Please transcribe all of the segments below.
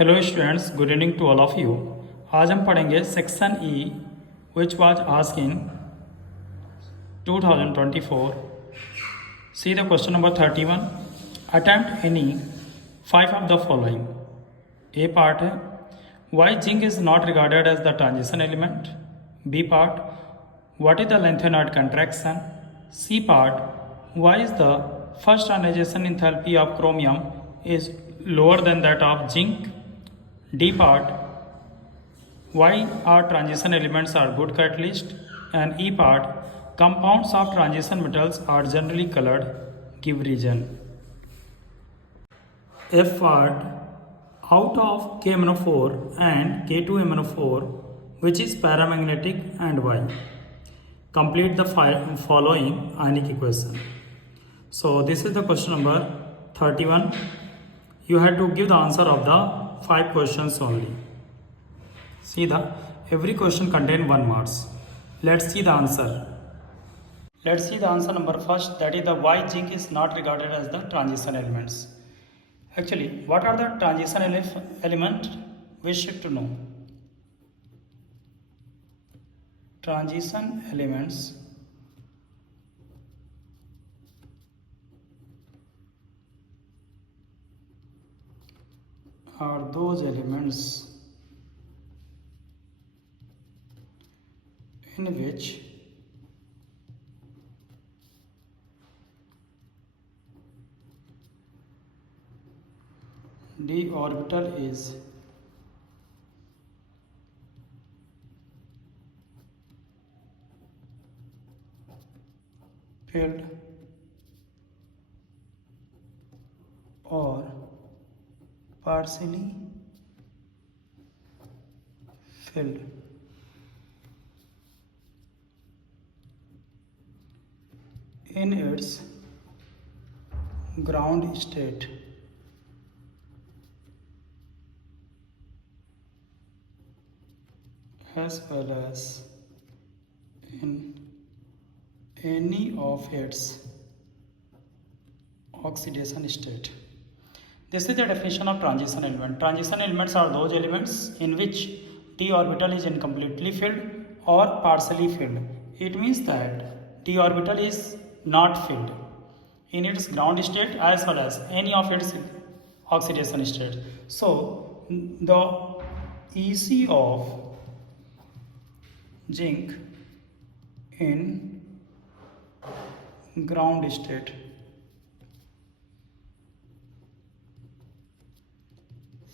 Hello students, good evening to all of you. आज हम पढ़ेंगे section E which was asked in 2024। See the question number 31। Attempt any 5 of the following. A part है why zinc is not regarded as the transition element. B part what is the lengthened contraction। C part why is the first ionization enthalpy of chromium is lower than that of zinc। D part why our transition elements are good catalyst, and E part compounds of transition metals are generally colored, give reason। F part out of KMnO4 and K2MnO4 which is paramagnetic and why। Complete the following ionic equation। So this is the question number 31. You had to give the answer of the 5 questions only. See the every question contain 1 marks. Let's see the answer. Let's see the answer number first, that is the why zinc is not regarded as the transition elements. Actually, what are the transition element? We should to know. Transition elements are those elements in which d orbital is filled or partially filled in its ground state as well as in any of its oxidation state. This is the definition of transition element. Transition elements are those elements in which d orbital is incompletely filled or partially filled. It means that d orbital is not filled in its ground state as well as any of its oxidation state. So the EC of zinc in ground state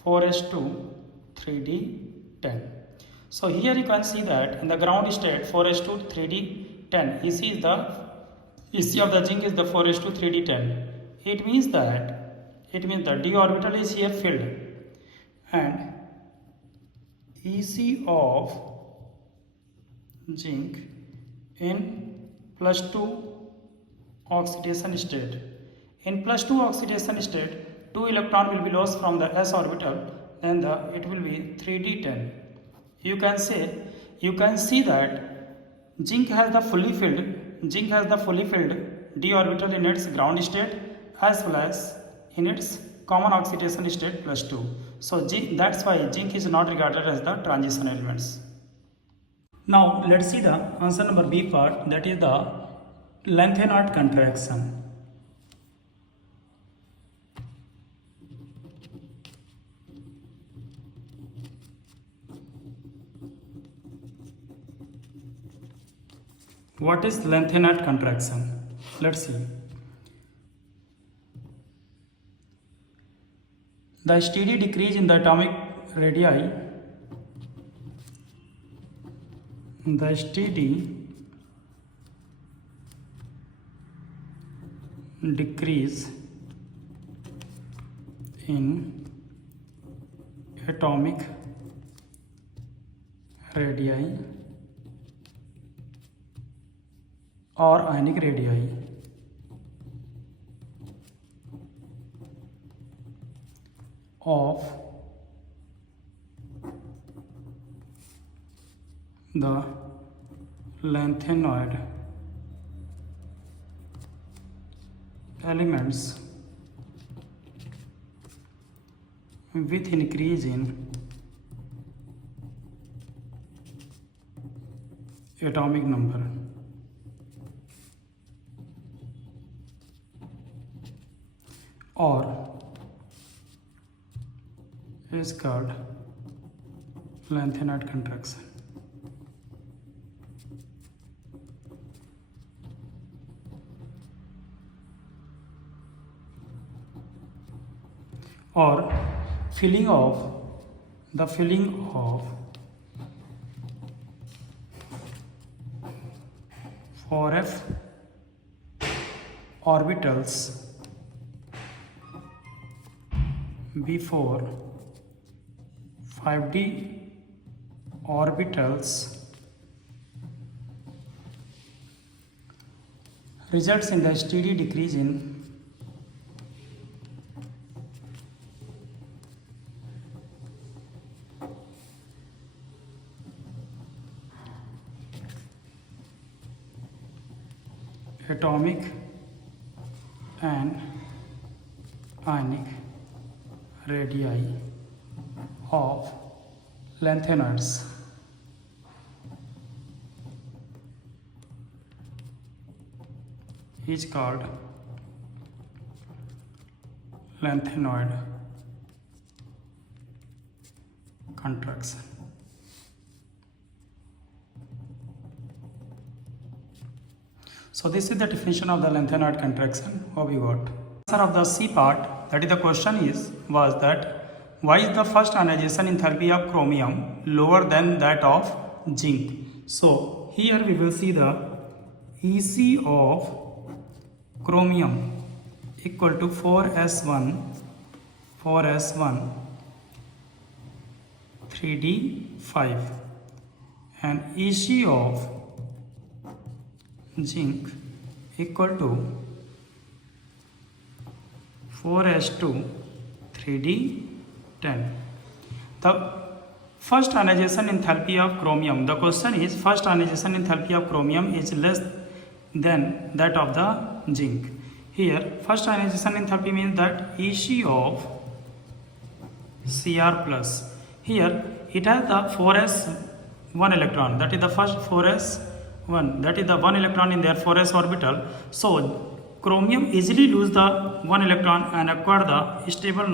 4s2 3d10. So here you can see that in the ground state 4s2 3d10, EC is the EC of the zinc is the 4s2 3d10. It means the d orbital is here filled, and EC of zinc in +2 oxidation state. In +2 oxidation state, 2 electron will be lost from the s orbital, then it will be 3d10. You can see that zinc has the fully filled d orbital in its ground state as well as in its common oxidation state +2. So that's why zinc is not regarded as the transition elements. Now let's see the answer number B part, that is the lengthened contraction. What is lengthened contraction? Let's see. The steady decrease in the atomic radii, the steady decrease in atomic radii or ionic radii of the lengthened elements with increase in atomic number or is called lanthanide contraction. Or filling of 4f orbitals before 5d orbitals results in the steady decrease in atomic and ionic radii of lanthanides. Is called lanthanoid contraction. So this is the definition of the lanthanoid contraction. Hope you got. Answer of the C part, that is the question was that why is the first ionization enthalpy of chromium lower than that of zinc? So here we will see the EC of chromium equal to 4s1 3d5 and EC of zinc equal to 4s2 3d10. The first ionization enthalpy of chromium, the question is first ionization enthalpy of chromium is less than that of the zinc. Here first ionization enthalpy means that EC of Cr plus. Here it has the 4s1 electron, that is the first 4s1, that is the 1 electron in their 4s orbital. So chromium easily lose the 1 electron and acquire the stable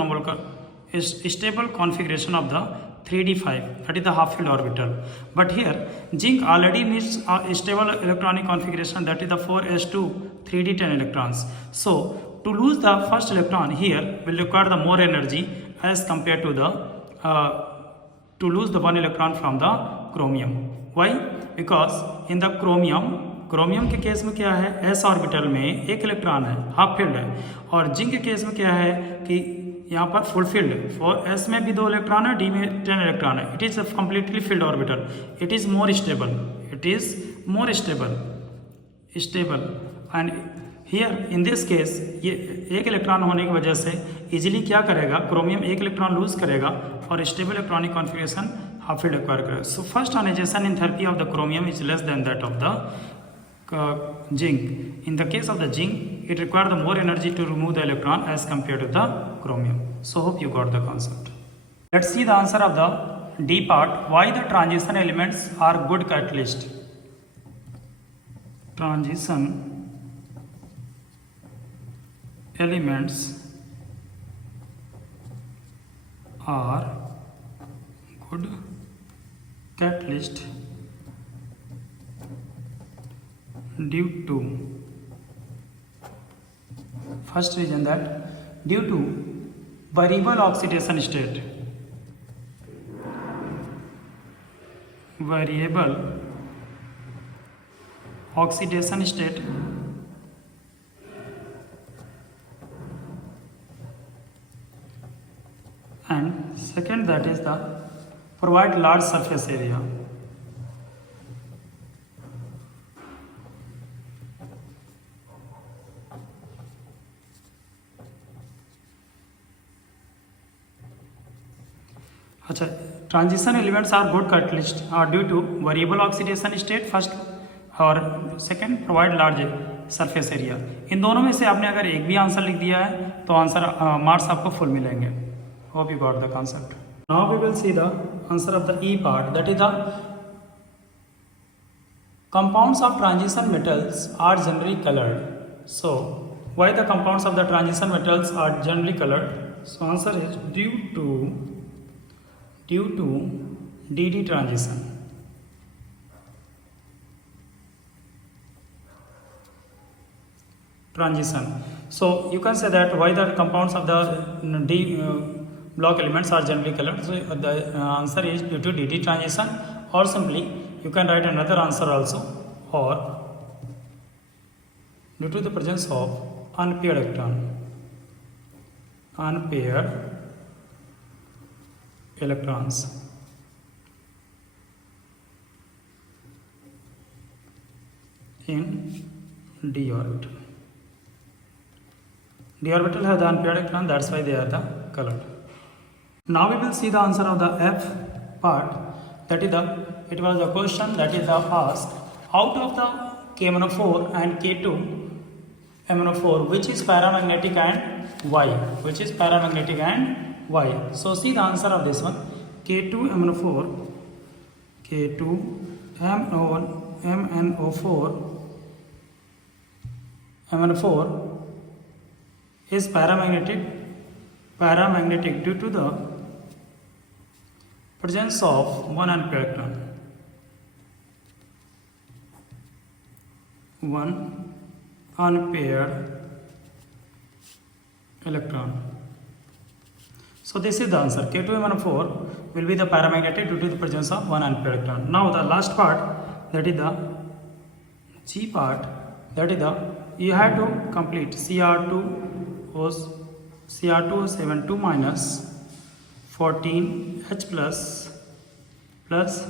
configuration of the 3d5, that is the half filled orbital. But here zinc already needs a stable electronic configuration, that is the 4s2 3d10 electrons. So to lose the first electron here will require the more energy as compared to the to lose the 1 electron from the chromium. Why? Because in the chromium के case में क्या है, s orbital में एक electron है, half field है, और zinc के केस में क्या है कि यहाँ पर फुल फील्ड है. फॉर s में भी 2 इलेक्ट्रॉन है, d में 10 इलेक्ट्रॉन है. It is completely filled orbital. It is more stable and here in this case ये एक इलेक्ट्रॉन होने की वजह से इजीली क्या करेगा, क्रोमियम एक इलेक्ट्रॉन लूज करेगा और stable electronic configuration half filled acquire करेगा. So first ionisation enthalpy of the chromium is less than that of the zinc. In the case of the zinc, it requires the more energy to remove the electron as compared to the chromium. So hope you got the concept. Let's see the answer of the D part. Why the transition elements are good catalyst? Transition elements are good catalyst due to, first reason that due to variable oxidation state, and second that is the provide large surface area. अच्छा, transition elements are good catalyst are due to variable oxidation state first और second provide large surface area. इन दोनों में से आपने अगर एक भी आंसर लिख दिया है तो आंसर मार्क्स आपको फुल मिलेंगे. Hope you got the concept. Now we will see the answer of the E part, that is the compounds of transition metals are generally colored. So why the compounds of the transition metals are generally colored? So answer is due to DD transition. So you can say that why the compounds of the D block elements are generally colored. So the answer is due to DD transition, or simply you can write another answer also, or due to the presence of unpaired electrons. In D orbital. D orbital has the unpaired electron, that's why they are the colored. Now we will see the answer of the F part, that is it was the question that is asked, out of the K104 and K2 MnO4, which is paramagnetic and why? So see the answer of this one, K2 MnO4 is paramagnetic due to the presence of 1 unpaired electron. 1 unpaired electron. So this is the answer. K2MnO4 will be the paramagnetic due to the presence of 1 unpaired electron. Now the last part, that is the G part, that is you have to complete Cr2O72 minus 14H plus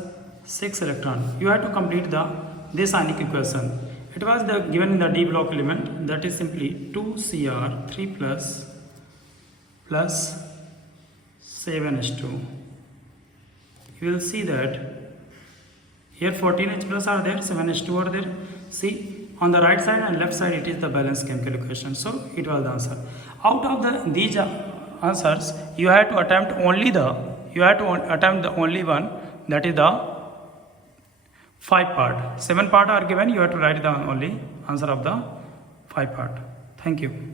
6 electron. You have to complete this ionic equation. It was given in the D block element, that is simply 2Cr3 plus 7H2. You will see that here 14H plus are there, 7H2 are there. See, on the right side and left side it is the balanced chemical equation. So it was the answer. Out of these answers, you have to attempt only the only one, that is the 5 part. 7 part are given, you have to write the only answer of the 5 part. Thank you.